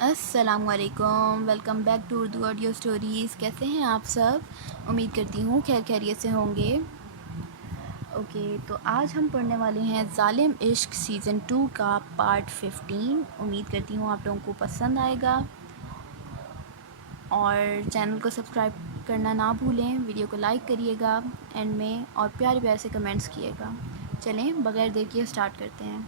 السلام علیکم، welcome back to Urdu audio stories. کیسے ہیں آپ سب؟ امید کرتی ہوں خیر خیریت سے ہوں گے۔ اوکے، تو آج ہم پڑھنے والے ہیں ظالم عشق سیزن 2 کا پارٹ 15۔ امید کرتی ہوں آپ لوگوں کو پسند آئے گا، اور چینل کو سبسکرائب کرنا نہ بھولیں، ویڈیو کو لائک کریے گا اینڈ میں، اور پیارے پیارے سے کمنٹس کیے گا۔ چلیں بغیر دیر کیے اسٹارٹ کرتے ہیں۔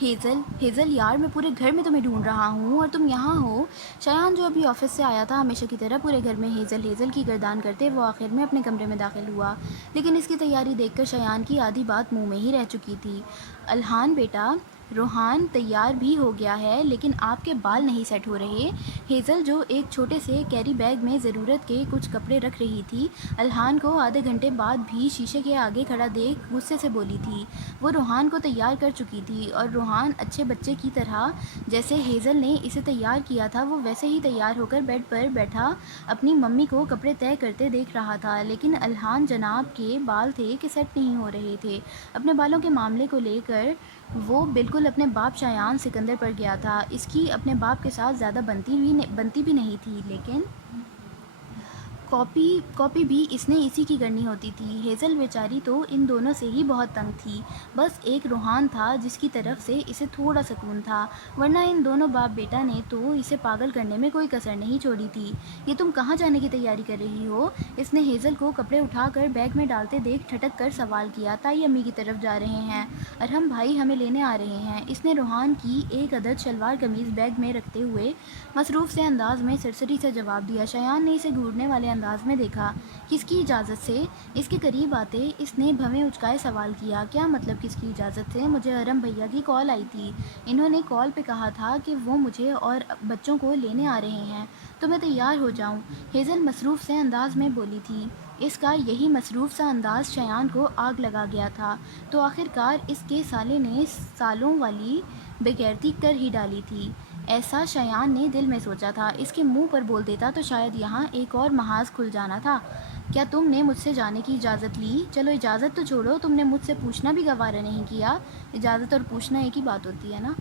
ہیزل یار، میں پورے گھر میں تمہیں ڈھونڈ رہا ہوں اور تم یہاں ہو۔ شایان جو ابھی آفس سے آیا تھا، ہمیشہ کی طرح پورے گھر میں ہیزل کی گردان کرتے وہ آخر میں اپنے کمرے میں داخل ہوا، لیکن اس کی تیاری دیکھ کر شایان کی آدھی بات منہ میں ہی رہ چکی تھی۔ الحان بیٹا، روحان تیار بھی ہو گیا ہے، لیکن آپ کے بال نہیں سیٹ ہو رہے۔ ہیزل جو ایک چھوٹے سے کیری بیگ میں ضرورت کے کچھ کپڑے رکھ رہی تھی، الحان کو آدھے گھنٹے بعد بھی شیشے کے آگے کھڑا دیکھ غصے سے بولی تھی۔ وہ روحان کو تیار کر چکی تھی، اور روحان اچھے بچے کی طرح جیسے ہیزل نے اسے تیار کیا تھا وہ ویسے ہی تیار ہو کر بیڈ پر بیٹھا اپنی ممی کو کپڑے طے کرتے دیکھ رہا تھا، لیکن الحان جناب کے بال تھے کہ سیٹ نہیں ہو رہے تھے۔ اپنے بالوں کے معاملے کو لے کر وہ بالکل اپنے باپ شایان سکندر پر گیا تھا۔ اس کی اپنے باپ کے ساتھ زیادہ بنتی بھی نہیں تھی، لیکن کاپی بھی اس نے اسی کی کرنی ہوتی تھی۔ ہیزل بیچاری تو ان دونوں سے ہی بہت تنگ تھی، بس ایک روحان تھا جس کی طرف سے اسے تھوڑا سکون تھا، ورنہ ان دونوں باپ بیٹا نے تو اسے پاگل کرنے میں کوئی کسر نہیں چھوڑی تھی۔ یہ تم کہاں جانے کی تیاری کر رہی ہو؟ اس نے ہیزل کو کپڑے اٹھا کر بیگ میں ڈالتے دیکھ ٹھٹک کر سوال کیا۔ تائی امی کی طرف جا رہے ہیں، ارحم بھائی ہمیں لینے آ رہے ہیں، اس نے روحان کی ایک عدد شلوار قمیض بیگ میں رکھتے ہوئے مصروف سے انداز میں سرسری سے جواب دیا۔ شایان نے اسے گھورنے والے انداز میں دیکھا۔ کس کی اجازت سے؟ اس کے قریب آتے اس نے بھویں اچکائے سوال کیا۔ کیا مطلب کس کی اجازت سے؟ مجھے ارحم بھیا کی کال آئی تھی، انہوں نے کال پہ کہا تھا کہ وہ مجھے اور بچوں کو لینے آ رہے ہیں، تو میں تیار ہو جاؤں، ہیزل مصروف سے انداز میں بولی تھی۔ اس کا یہی مصروف سا انداز شایان کو آگ لگا گیا تھا، تو آخر کار اس کے سالے نے سالوں والی بےغیرتی کر ہی ڈالی تھی، ایسا شایان نے دل میں سوچا تھا۔ اس کے منہ پر بول دیتا تو شاید یہاں ایک اور محاذ کھل جانا تھا۔ کیا تم نے مجھ سے جانے کی اجازت لی؟ چلو اجازت تو چھوڑو، تم نے مجھ سے پوچھنا بھی گوارا نہیں کیا۔ اجازت اور پوچھنا ایک ہی بات ہوتی ہے نا؟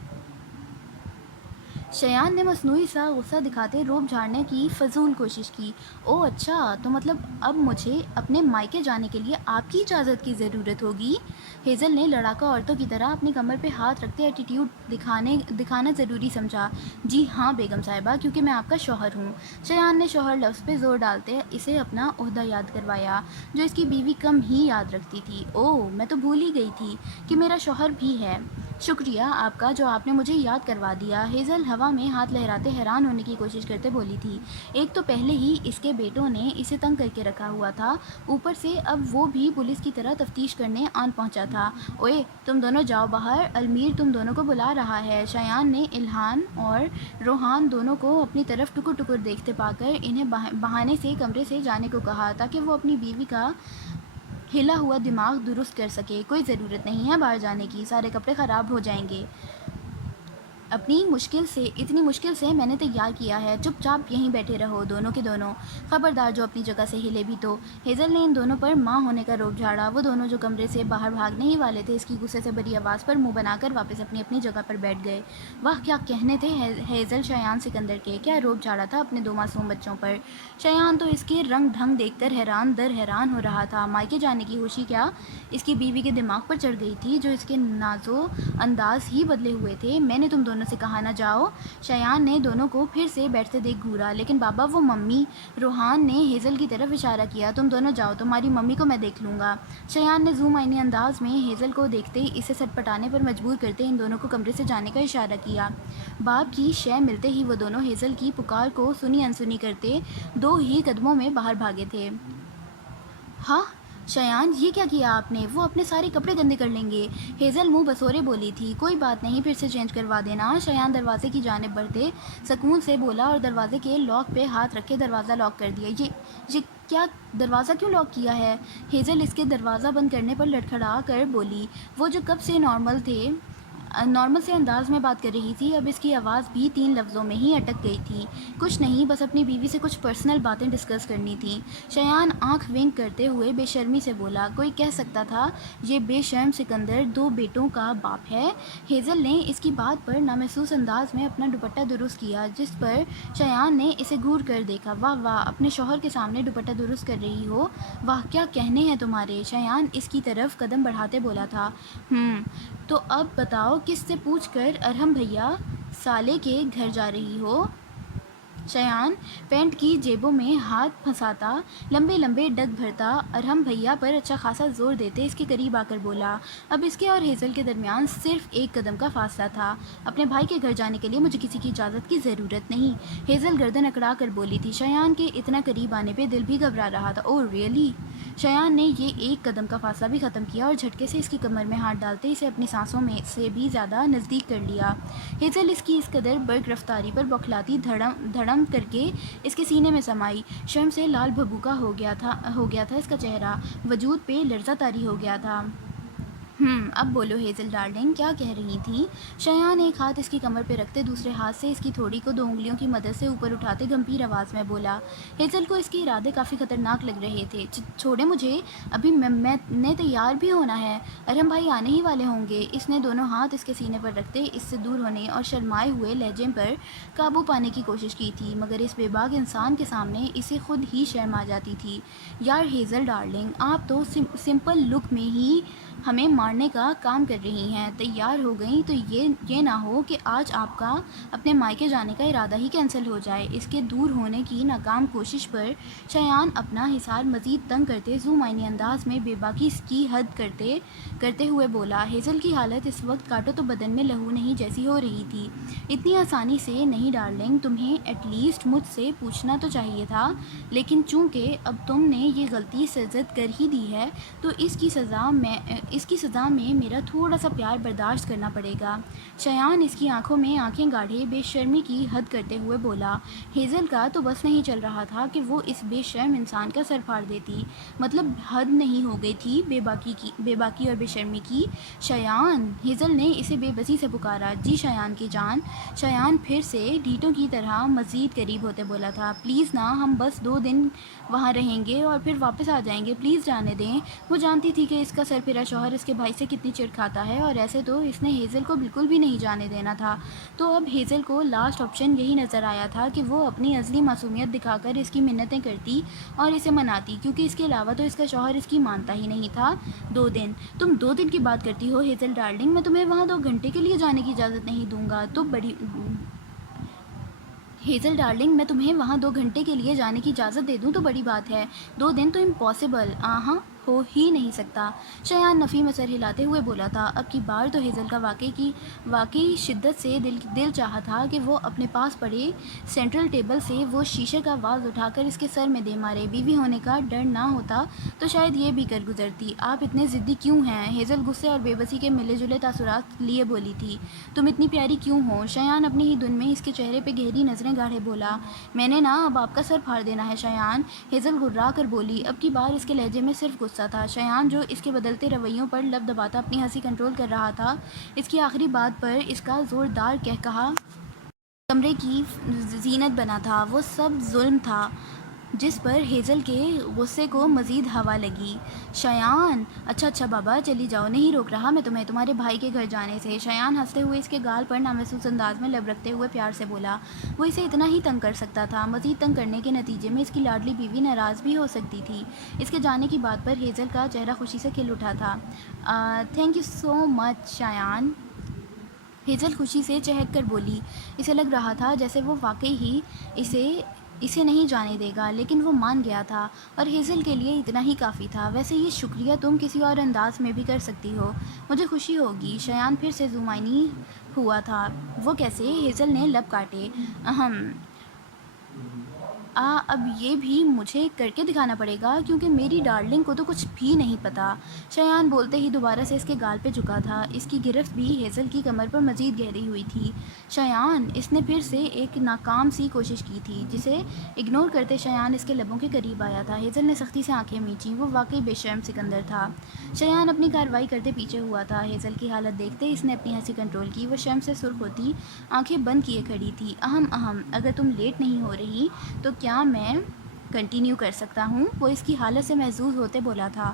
شایان نے مصنوعی سا غصہ دکھاتے روب جھاڑنے کی فضول کوشش کی۔ او اچھا، تو مطلب اب مجھے اپنے مائکے جانے کے لیے آپ کی اجازت کی ضرورت ہوگی؟ ہیزل نے لڑاکا عورتوں کی طرح اپنی کمر پہ ہاتھ رکھتے ایٹیٹیوڈ دکھانا ضروری سمجھا۔ جی ہاں بیگم صاحبہ، کیونکہ میں آپ کا شوہر ہوں۔ شایان نے شوہر لفظ پہ زور ڈالتے اسے اپنا عہدہ یاد کروایا، جو اس کی بیوی کم ہی یاد رکھتی تھی۔ اوہ، میں تو بھول ہی گئی تھی کہ میرا شوہر بھی ہے۔ شکریہ آپ کا جو آپ نے مجھے یاد کروا دیا۔ ہیزل ہوا میں ہاتھ لہراتے حیران ہونے کی کوشش کرتے بولی تھی۔ ایک تو پہلے ہی اس کے بیٹوں نے اسے تنگ کر کے رکھا ہوا تھا، اوپر سے اب وہ بھی پولیس کی طرح تفتیش کرنے آن پہنچا تھا۔ اوئے تم دونوں جاؤ باہر، المیر تم دونوں کو بلا رہا ہے۔ شایان نے الحان اور روحان دونوں کو اپنی طرف ٹکر ٹکر دیکھتے پا کر انہیں بہانے سے کمرے سے جانے کو کہا، تاکہ وہ اپنی بیوی کا ہلا ہوا دماغ درست کر سکے۔ کوئی ضرورت نہیں ہے باہر جانے کی، سارے کپڑے خراب ہو جائیں گے، اتنی مشکل سے میں نے تیار کیا ہے، چپ چاپ یہیں بیٹھے رہو دونوں کے دونوں، خبردار جو اپنی جگہ سے ہلے بھی تو۔ ہیزل نے ان دونوں پر ماں ہونے کا روب جھاڑا۔ وہ دونوں جو کمرے سے باہر بھاگنے ہی والے تھے، اس کی غصے سے بھری آواز پر منہ بنا کر واپس اپنی اپنی جگہ پر بیٹھ گئے۔ واہ کیا کہنے تھے ہیزل شایان سکندر کے، کیا روب جھاڑا تھا اپنے دو معصوم بچوں پر۔ شایان تو اس کے رنگ ڈھنگ دیکھ کر حیران در حیران ہو رہا تھا۔ مائکے جانے کی خوشی کیا اس کی بیوی کے دماغ پر چڑھ گئی تھی، جو اس کے نازو انداز ہی بدلے ہوئے تھے۔ میں نے تم دونوں سے کہا نہ جاؤ۔ شایان نے دونوں کو پھر سے بیٹھتے دیکھ گھورا۔ لیکن بابا وہ ممی، روحان نے ہیزل کی طرف اشارہ کیا، تم دونوں جاؤ، تمہاری ممی کو میں دیکھ لوں گا۔ شایان نے ذو معنی انداز میں ہیزل کو دیکھتے اسے سٹ پٹانے پر مجبور کرتے ان دونوں کو کمرے سے جانے کا اشارہ کیا۔ باپ کی شے ملتے ہی وہ دونوں ہیزل کی پکار کو سنی انسنی کرتے دو ہی قدموں میں باہر بھاگے تھے۔ ہاں شایان، یہ کیا کیا آپ نے؟ وہ اپنے سارے کپڑے گندے کر لیں گے، ہیزل منہ بسورے بولی تھی۔ کوئی بات نہیں، پھر سے چینج کروا دینا، شایان دروازے کی جانب بڑھتے سکون سے بولا اور دروازے کے لاک پہ ہاتھ رکھ کے دروازہ لاک کر دیا۔ یہ کیا، دروازہ کیوں لاک کیا ہے؟ ہیزل اس کے دروازہ بند کرنے پر لڑکھڑا کر بولی۔ وہ جو کب سے نارمل تھے نارمل سے انداز میں بات کر رہی تھی، اب اس کی آواز بھی 3 لفظوں میں ہی اٹک گئی تھی۔ کچھ نہیں، بس اپنی بیوی سے کچھ پرسنل باتیں ڈسکس کرنی تھیں۔ شایان آنکھ ونک کرتے ہوئے بے شرمی سے بولا، کوئی کہہ سکتا تھا یہ بے شرم سکندر 2 بیٹوں کا باپ ہے؟ ہیزل نے اس کی بات پر نامحسوس انداز میں اپنا دوپٹہ درست کیا، جس پر شایان نے اسے گھور کر دیکھا۔ واہ واہ، اپنے شوہر کے سامنے دوپٹہ درست کر رہی ہو؟ واہ، کیا کہنے ہیں تمہارے؟ شایان اس کی طرف قدم بڑھاتے بولا تھا۔ تو اب بتاؤ، کس سے پوچھ کر ارحم بھیا سالے کے گھر جا رہی ہو؟ شایان پینٹ کی جیبوں میں ہاتھ پھنساتا، لمبے لمبے ڈگ بھرتا، ارحم بھیا پر اچھا خاصا زور دیتے اس کے قریب آ کر بولا۔ اب اس کے اور ہیزل کے درمیان صرف 1 قدم کا فاصلہ تھا۔ اپنے بھائی کے گھر جانے کے لیے مجھے کسی کی اجازت کی ضرورت نہیں، ہیزل گردن اکڑا کر بولی تھی۔ شایان کے اتنا قریب آنے پہ دل بھی گھبرا رہا تھا۔ اوہ ریئلی؟ شایان نے یہ 1 قدم کا فاصلہ بھی ختم کیا اور جھٹکے سے اس کی کمر میں ہاتھ ڈالتے اسے اپنی سانسوں میں سے بھی زیادہ نزدیک کر لیا۔ ہیزل اس کی اس قدر برق رفتاری پر بوکھلاتی دھڑم کر کے اس کے سینے میں سمائی۔ شرم سے لال بھبوکا ہو گیا تھا اس کا چہرہ، وجود پہ لرزہ طاری ہو گیا تھا۔ اب بولو ہیزل ڈارلنگ، کیا کہہ رہی تھی؟ شایان ایک ہاتھ اس کی کمر پہ رکھتے دوسرے ہاتھ سے اس کی تھوڑی کو 2 انگلیوں کی مدد سے اوپر اٹھاتے گمبھیر آواز میں بولا۔ ہیزل کو اس کے ارادے کافی خطرناک لگ رہے تھے۔ چھوڑے مجھے، ابھی میں نے تیار بھی ہونا ہے، ارحم بھائی آنے ہی والے ہوں گے۔ اس نے دونوں ہاتھ اس کے سینے پر رکھتے اس سے دور ہونے اور شرمائے ہوئے لہجے پر قابو پانے کی کوشش کی تھی، مگر اس بے باک انسان کے سامنے اسے خود ہی شرم آ جاتی تھی۔ یار ہیزل ڈارلنگ، آپ تو سمپل لک میں ہی ہمیں مارنے کا کام کر رہی ہیں۔ تیار ہو گئیں تو یہ نہ ہو کہ آج آپ کا اپنے مائکے جانے کا ارادہ ہی کینسل ہو جائے۔ اس کے دور ہونے کی ناکام کوشش پر شایان اپنا حصار مزید تنگ کرتے ذو معنی انداز میں بے باکی کی حد کرتے ہوئے بولا۔ ہیزل کی حالت اس وقت کاٹو تو بدن میں لہو نہیں جیسی ہو رہی تھی۔ اتنی آسانی سے نہیں ڈارلنگ، تمہیں ایٹ لیسٹ مجھ سے پوچھنا تو چاہیے تھا، لیکن چونکہ اب تم نے یہ غلطی سرزد کر ہی دی ہے تو اس کی سزا میں میرا تھوڑا سا پیار برداشت کرنا پڑے گا۔ شایان اس کی آنکھوں میں آنکھیں گاڑے بے شرمی کی حد کرتے ہوئے بولا۔ ہیزل کا تو بس نہیں چل رہا تھا کہ وہ اس بے شرم انسان کا سر پھاڑ دیتی، مطلب حد نہیں ہو گئی تھی بے باکی اور بے شرمی کی؟ شایان، ہیزل نے اسے بے بسی سے پکارا۔ جی شایان کی جان۔ شایان پھر سے ڈھیٹوں کی طرح مزید قریب ہوتے بولا تھا۔ پلیز نا، ہم بس 2 دن وہاں رہیں گے اور پھر واپس آ جائیں گے، پلیز جانے دیں۔ وہ جانتی تھی کہ اس کا سر پھرا شوہر اس کے بھائی سے کتنی چڑ کھاتا ہے، اور ایسے تو اس نے ہیزل کو بالکل بھی نہیں جانے دینا تھا۔ تو اب ہیزل کو لاسٹ آپشن یہی نظر آیا تھا کہ وہ اپنی ازلی معصومیت دکھا کر اس کی منتیں کرتی اور اسے مناتی، کیونکہ اس کے علاوہ تو اس کا شوہر اس کی مانتا ہی نہیں تھا۔ 2 دن؟ تم 2 دن کی بات کرتی ہو ہیزل ڈارلنگ؟ میں تمہیں وہاں 2 گھنٹے کے لیے جانے کی اجازت نہیں دوں گا تو بڑی ہیزل ڈارلنگ، میں تمہیں وہاں 2 گھنٹے کے لیے جانے کی اجازت دے دوں تو بڑی بات ہے، 2 دن تو امپاسبل ہو ہی نہیں سکتا۔ شایان نفی میں سر ہلاتے ہوئے بولا تھا۔ اب کی بار تو ہیزل کا واقعی شدت سے دل چاہا تھا کہ وہ اپنے پاس پڑے سینٹرل ٹیبل سے وہ شیشے کا واز اٹھا کر اس کے سر میں دے مارے۔ بیوی ہونے کا ڈر نہ ہوتا تو شاید یہ بھی کر گزرتی۔ آپ اتنے ضدی کیوں ہیں؟ ہیزل غصے اور بے بسی کے ملے جلے تاثرات لیے بولی تھی۔ تم اتنی پیاری کیوں ہو؟ شایان اپنی ہی دھن میں اس کے چہرے پہ گہری نظریں گاڑے بولا۔ میں نے نا اب آپ کا سر پھاڑ دینا ہے شایان، ہیزل گھرا کر بولی۔ اب کی بار اس کے لہجے میں صرف غصہ تھا۔ شایان جو اس کے بدلتے رویوں پر لب دباتا اپنی ہنسی کنٹرول کر رہا تھا، اس کی آخری بات پر اس کا زوردار قہقہا کمرے کی زینت بنا تھا۔ وہ سب ظلم تھا جس پر ہیزل کے غصے کو مزید ہوا لگی۔ شایان، اچھا بابا چلی جاؤ، نہیں روک رہا میں تمہیں تمہارے بھائی کے گھر جانے سے۔ شایان ہنستے ہوئے اس کے گال پر نامحسوس انداز میں لب رکھتے ہوئے پیار سے بولا۔ وہ اسے اتنا ہی تنگ کر سکتا تھا، مزید تنگ کرنے کے نتیجے میں اس کی لاڈلی بیوی ناراض بھی ہو سکتی تھی۔ اس کے جانے کی بات پر ہیزل کا چہرہ خوشی سے کھل اٹھا تھا۔ Thank you so much Shayan, hazel خوشی سے چہک کر بولی۔ اسے لگ رہا تھا جیسے وہ واقعی ہی اسے نہیں جانے دے گا، لیکن وہ مان گیا تھا اور ہیزل کے لیے اتنا ہی کافی تھا۔ ویسے یہ شکریہ تم کسی اور انداز میں بھی کر سکتی ہو، مجھے خوشی ہوگی۔ شایان پھر سے ذو معنی ہوا تھا۔ وہ کیسے؟ ہیزل نے لب کاٹے۔ اب یہ بھی مجھے کر کے دکھانا پڑے گا کیونکہ میری ڈارلنگ کو تو کچھ بھی نہیں پتا۔ شایان بولتے ہی دوبارہ سے اس کے گال پہ جھکا تھا۔ اس کی گرفت بھی ہیزل کی کمر پر مزید گہری ہوئی تھی۔ شایان، اس نے پھر سے ایک ناکام سی کوشش کی تھی جسے اگنور کرتے شایان اس کے لبوں کے قریب آیا تھا۔ ہیزل نے سختی سے آنکھیں میچیں۔ وہ واقعی بے شرم سکندر تھا۔ شایان اپنی کارروائی کرتے پیچھے ہوا تھا۔ ہیزل کی حالت دیکھتے اس نے اپنی ہنسی کنٹرول کی۔ وہ شرم سے سرخ ہوتی آنکھیں بند کیے کھڑی تھی۔ اگر تم لیٹ نہیں ہو رہی تو کیا میں کنٹینیو کر سکتا ہوں؟ وہ اس کی حالت سے محظوظ ہوتے بولا تھا۔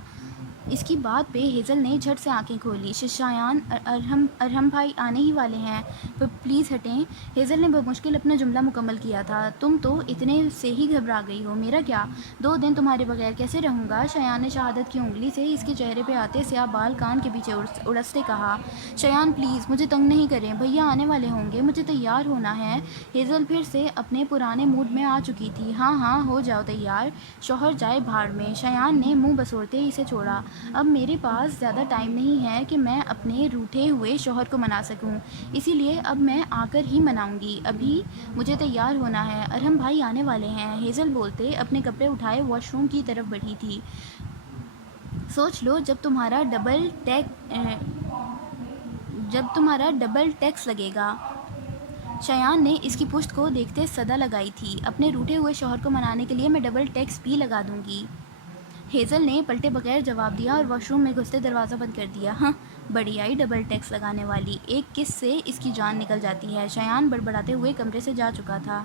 اس کی بات پہ ہیزل نے جھٹ سے آنکھیں کھولی۔ شایان، ارحم بھائی آنے ہی والے ہیں، پلیز ہٹیں۔ ہیزل نے بمشکل اپنا جملہ مکمل کیا تھا۔ تم تو اتنے سے ہی گھبرا گئی ہو، میرا کیا؟ 2 دن تمہارے بغیر کیسے رہوں گا؟ شایان نے شہادت کی انگلی سے اس کے چہرے پہ آتے سیاہ بال کان کے پیچھے اڑستے کہا۔ شایان پلیز مجھے تنگ نہیں کریں، بھیا آنے والے ہوں گے، مجھے تیار ہونا ہے۔ ہیزل پھر سے اپنے پرانے موڈ میں آ چکی تھی۔ ہاں ہو جاؤ تیار، شوہر جائے بھاڑ میں۔ شایان نے منہ بسوڑتے اسے چھوڑا۔ اب میرے پاس زیادہ ٹائم نہیں ہے کہ میں اپنے روٹھے ہوئے شوہر کو منا سکوں، اسی لیے اب میں آ کر ہی مناؤں گی، ابھی مجھے تیار ہونا ہے۔ ارحم بھائی آنے والے ہیں، ہیزل بولتے اپنے کپڑے اٹھائے واش روم کی طرف بڑھی تھی۔ سوچ لو جب تمہارا ڈبل ٹیکس لگے گا۔ شایان نے اس کی پشت کو دیکھتے صدا لگائی تھی۔ اپنے روٹھے ہوئے شوہر کو منانے کے لیے میں ڈبل ٹیکس بھی لگا دوں گی۔ ہیزل نے پلٹے بغیر جواب دیا اور واش روم میں گھستے دروازہ بند کر دیا۔ ہاں، بڑی آئی ڈبل ٹیکس لگانے والی، ایک کس سے اس کی جان نکل جاتی ہے۔ شایان بڑبڑاتے ہوئے کمرے سے جا چکا تھا۔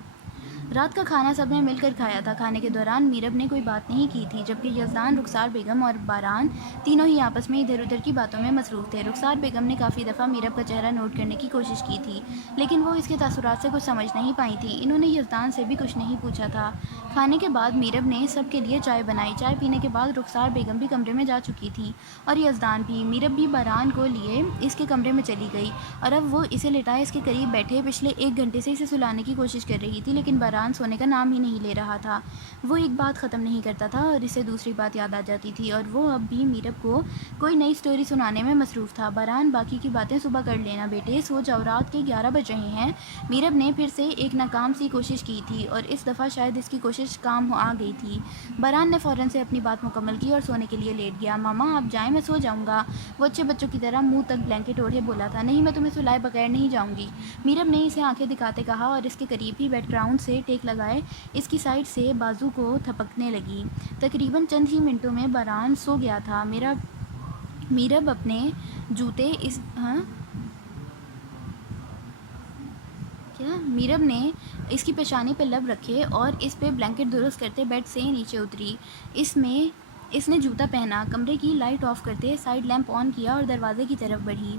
رات کا کھانا سب نے مل کر کھایا تھا۔ کھانے کے دوران میرب نے کوئی بات نہیں کی تھی، جبکہ یزدان، رخسار بیگم اور باران تینوں ہی آپس میں ادھر ادھر کی باتوں میں مصروف تھے۔ رخسار بیگم نے کافی دفعہ میرب کا چہرہ نوٹ کرنے کی کوشش کی تھی، لیکن وہ اس کے تاثرات سے کچھ سمجھ نہیں پائی تھی۔ انہوں نے یزدان سے بھی کچھ نہیں پوچھا تھا۔ کھانے کے بعد میرب نے سب کے لیے چائے بنائی۔ چائے پینے کے بعد رخسار بیگم بھی کمرے میں جا چکی تھی اور یزدان بھی۔ میرب بھی باران کو لیے اس کے کمرے میں چلی گئی اور اب وہ اسے لٹائے اس کے قریب بیٹھے پچھلے 1 گھنٹے سے اسے سلانے کی کوشش کر رہی تھی، لیکن باران سونے کا نام ہی نہیں لے رہا تھا۔ وہ ایک بات ختم نہیں کرتا تھا اور اسے دوسری بات یاد آ جاتی تھی، اور وہ اب بھی میرب کو کوئی نئی سٹوری سنانے میں مصروف تھا۔ باران، باقی کی باتیں صبح کر لینا بیٹے، سو جاؤ، رات کے 11 بج رہے ہیں۔ میرب نے پھر سے ایک ناکام سی کوشش کی تھی اور اس دفعہ شاید اس کی کوشش کام آ گئی تھی۔ باران نے فوراً سے اپنی بات مکمل کی اور سونے کے لیے لیٹ گیا۔ ماما آپ جائیں، میں سو جاؤں گا، وہ اچھے بچوں کی طرح منہ تک بلینکٹ اوڑھے بولا تھا۔ نہیں، میں تمہیں سلائے بغیر نہیں جاؤں گی، میرب نے اسے آنکھیں دکھاتے کہا اور اس کے قریب ہی بیک گراؤنڈ سے ٹیک لگائے اس کی سائڈ سے بازو کو تھپکنے لگی۔ تقریباً چند ہی منٹوں میں باران سو گیا تھا۔ میرب اپنے جوتے میرب نے اس کی پیشانی پہ لب رکھے اور اس پہ بلینکٹ درست کرتے بیڈ سے نیچے اتری۔ اس نے جوتا پہنا، کمرے کی لائٹ آف کرتے سائڈ لیمپ آن کیا اور دروازے کی طرف بڑھی۔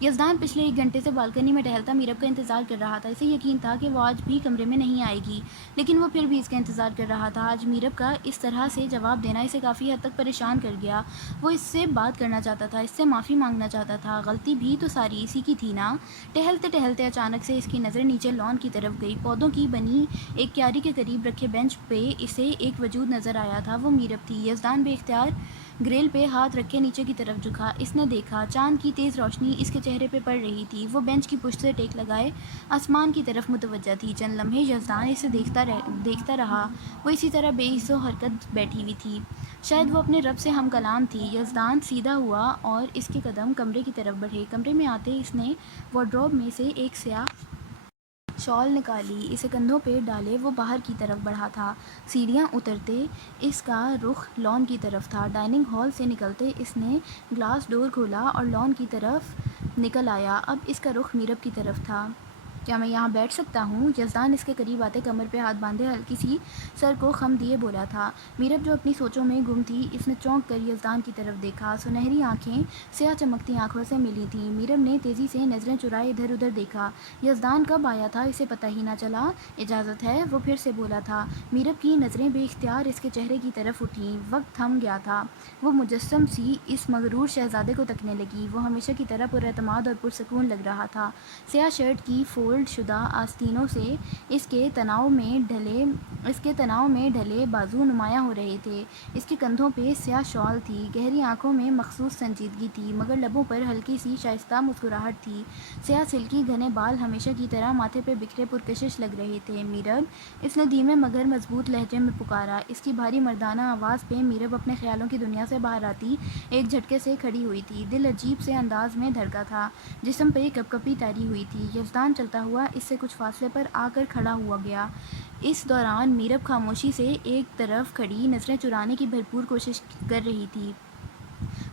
یزدان پچھلے 1 گھنٹے سے بالکنی میں ٹہلتا میرب کا انتظار کر رہا تھا۔ اسے یقین تھا کہ وہ آج بھی کمرے میں نہیں آئے گی، لیکن وہ پھر بھی اس کا انتظار کر رہا تھا۔ آج میرب کا اس طرح سے جواب دینا اسے کافی حد تک پریشان کر گیا۔ وہ اس سے بات کرنا چاہتا تھا، اس سے معافی مانگنا چاہتا تھا، غلطی بھی تو ساری اسی کی تھی نا۔ ٹہلتے ٹہلتے اچانک سے اس کی نظر نیچے لان کی طرف گئی۔ پودوں کی بنی ایک کیاری کے قریب رکھے بینچ پہ اسے ایک وجود نظر آیا تھا، وہ میرب تھی۔ یزدان بے اختیار گریل پہ ہاتھ رکھ کے نیچے کی طرف جھکا۔ اس نے دیکھا چاند کی تیز روشنی اس کے چہرے پہ پڑ رہی تھی۔ وہ بینچ کی پشت سے ٹیک لگائے آسمان کی طرف متوجہ تھی۔ چند لمحے یزدان اسے دیکھتا رہا۔ وہ اسی طرح بے حس و حرکت بیٹھی ہوئی تھی، شاید وہ اپنے رب سے ہم کلام تھی۔ یزدان سیدھا ہوا اور اس کے قدم کمرے کی طرف بڑھے۔ کمرے میں آتے اس نے وارڈروب میں سے ایک سیاہ شال نکالی، اسے کندھوں پہ ڈالے وہ باہر کی طرف بڑھا تھا۔ سیڑھیاں اترتے اس کا رخ لان کی طرف تھا۔ ڈائننگ ہال سے نکلتے اس نے گلاس ڈور کھولا اور لان کی طرف نکل آیا۔ اب اس کا رخ میرب کی طرف تھا۔ کیا میں یہاں بیٹھ سکتا ہوں؟ یزدان اس کے قریب آتے کمر پہ ہاتھ باندھے ہلکی سی سر کو خم دیے بولا تھا۔ میرب جو اپنی سوچوں میں گم تھی، اس نے چونک کر یزدان کی طرف دیکھا۔ سنہری آنکھیں سیاہ چمکتی آنکھوں سے ملی تھیں۔ میرب نے تیزی سے نظریں چرائے ادھر ادھر دیکھا۔ یزدان کب آیا تھا اسے پتہ ہی نہ چلا۔ اجازت ہے، وہ پھر سے بولا تھا۔ میرب کی نظریں بے اختیار اس کے چہرے کی طرف اٹھیں۔ وقت تھم گیا تھا۔ وہ مجسم سی اس مغرور شہزادے کو تکنے لگی۔ وہ ہمیشہ کی طرح پر اعتماد اور پرسکون لگ رہا تھا۔ سیاہ شرٹ کی فولڈ فولڈ شدہ آستینوں سے اس کے تناؤ میں ڈھلے بازو نمایاں ہو رہے تھے۔ اس کے کندھوں پہ سیاہ شال تھی، گہری آنکھوں میں مخصوص سنجیدگی تھی، مگر لبوں پر ہلکی سی شائستہ مسکراہٹ تھی۔ سیاہ سلکی گھنے بال ہمیشہ کی طرح ماتھے پہ بکھرے پرکشش لگ رہے تھے۔ میرب، اس نے دھیمے مگر مضبوط لہجے میں پکارا۔ اس کی بھاری مردانہ آواز پہ میرب اپنے خیالوں کی دنیا سے باہر آتی ایک جھٹکے سے کھڑی ہوئی تھی۔ دل عجیب سے انداز میں دھڑکا تھا، جسم پہ کپ کپی تاری ہوئی تھی۔ یزدان چلتا ہوا اس سے کچھ فاصلے پر آ کر کھڑا ہوا گیا۔ اس دوران میرب خاموشی سے ایک طرف کھڑی نظریں چرانے کی بھرپور کوشش کر رہی تھی،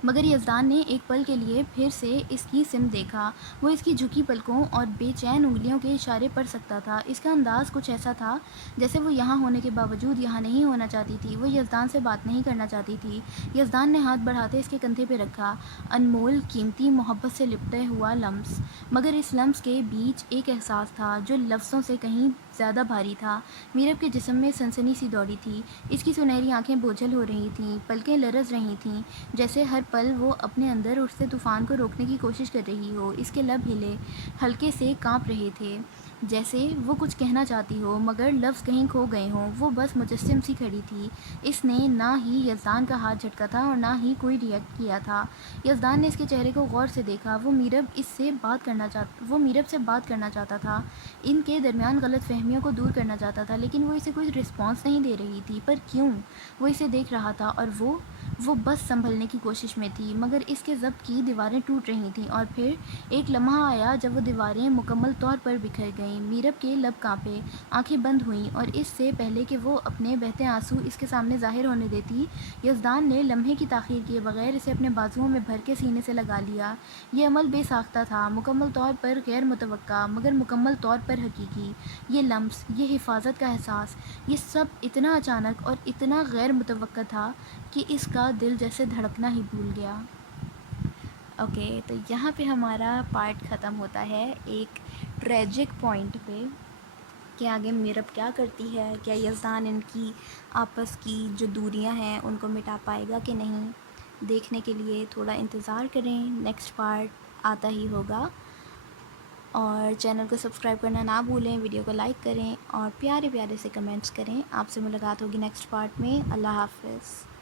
مگر یزدان نے ایک پل کے لیے پھر سے اس کی سمت دیکھا۔ وہ اس کی جھکی پلکوں اور بے چین انگلیوں کے اشارے پڑھ سکتا تھا۔ اس کا انداز کچھ ایسا تھا جیسے وہ یہاں ہونے کے باوجود یہاں نہیں ہونا چاہتی تھی، وہ یزدان سے بات نہیں کرنا چاہتی تھی۔ یزدان نے ہاتھ بڑھاتے اس کے کندھے پہ رکھا، انمول، قیمتی، محبت سے لپٹے ہوا لمس، مگر اس لمس کے بیچ ایک احساس تھا جو لفظوں سے کہیں زیادہ بھاری تھا۔ میرب کے جسم میں سنسنی سی دوڑی تھی، اس کی سنہری آنکھیں بوجھل ہو رہی تھیں، پلکیں لرز رہی تھیں، جیسے ہر پل وہ اپنے اندر اٹھتے طوفان کو روکنے کی کوشش کر رہی ہو۔ اس کے لب ہلے، ہلکے سے کانپ رہے تھے، جیسے وہ کچھ کہنا چاہتی ہو مگر لفظ کہیں کھو گئے ہوں۔ وہ بس مجسم سی کھڑی تھی۔ اس نے نہ ہی یزدان کا ہاتھ جھٹکا تھا اور نہ ہی کوئی ری ایکٹ کیا تھا۔ یزدان نے اس کے چہرے کو غور سے دیکھا۔ وہ میرب سے بات کرنا چاہتا تھا، ان کے درمیان غلط فہمیوں کو دور کرنا چاہتا تھا، لیکن وہ اسے کوئی رسپانس نہیں دے رہی تھی۔ پر کیوں؟ وہ اسے دیکھ رہا تھا اور وہ بس سنبھلنے کی کوشش میں تھی، مگر اس کے ضبط کی دیواریں ٹوٹ رہی تھیں۔ اور پھر ایک لمحہ آیا جب وہ دیواریں مکمل طور پر بکھر گئیں۔ میرب کے لب کانپے، آنکھیں بند ہوئیں، اور اس سے پہلے کہ وہ اپنے بہتے آنسو اس کے سامنے ظاہر ہونے دیتی، یزدان نے لمحے کی تاخیر کیے بغیر اسے اپنے بازوؤں میں بھر کے سینے سے لگا لیا۔ یہ عمل بے ساختہ تھا، مکمل طور پر غیر متوقع مگر مکمل طور پر حقیقی۔ یہ لمس، یہ حفاظت کا احساس، یہ سب اتنا اچانک اور اتنا غیر متوقع تھا کہ اس کا دل جیسے دھڑکنا ہی بھول گیا۔ اوکے، تو یہاں پہ ہمارا پارٹ ختم ہوتا ہے ایک ٹریجک پوائنٹ پہ کہ آگے میرب کیا کرتی ہے، کیا یزدان ان کی آپس کی جو دوریاں ہیں ان کو مٹا پائے گا کہ نہیں۔ دیکھنے کے لیے تھوڑا انتظار کریں، نیکسٹ پارٹ آتا ہی ہوگا۔ اور چینل کو سبسکرائب کرنا نہ بھولیں، ویڈیو کو لائک کریں اور پیارے پیارے سے کمنٹس کریں۔ آپ سے ملاقات ہوگی نیکسٹ پارٹ میں۔ اللہ حافظ۔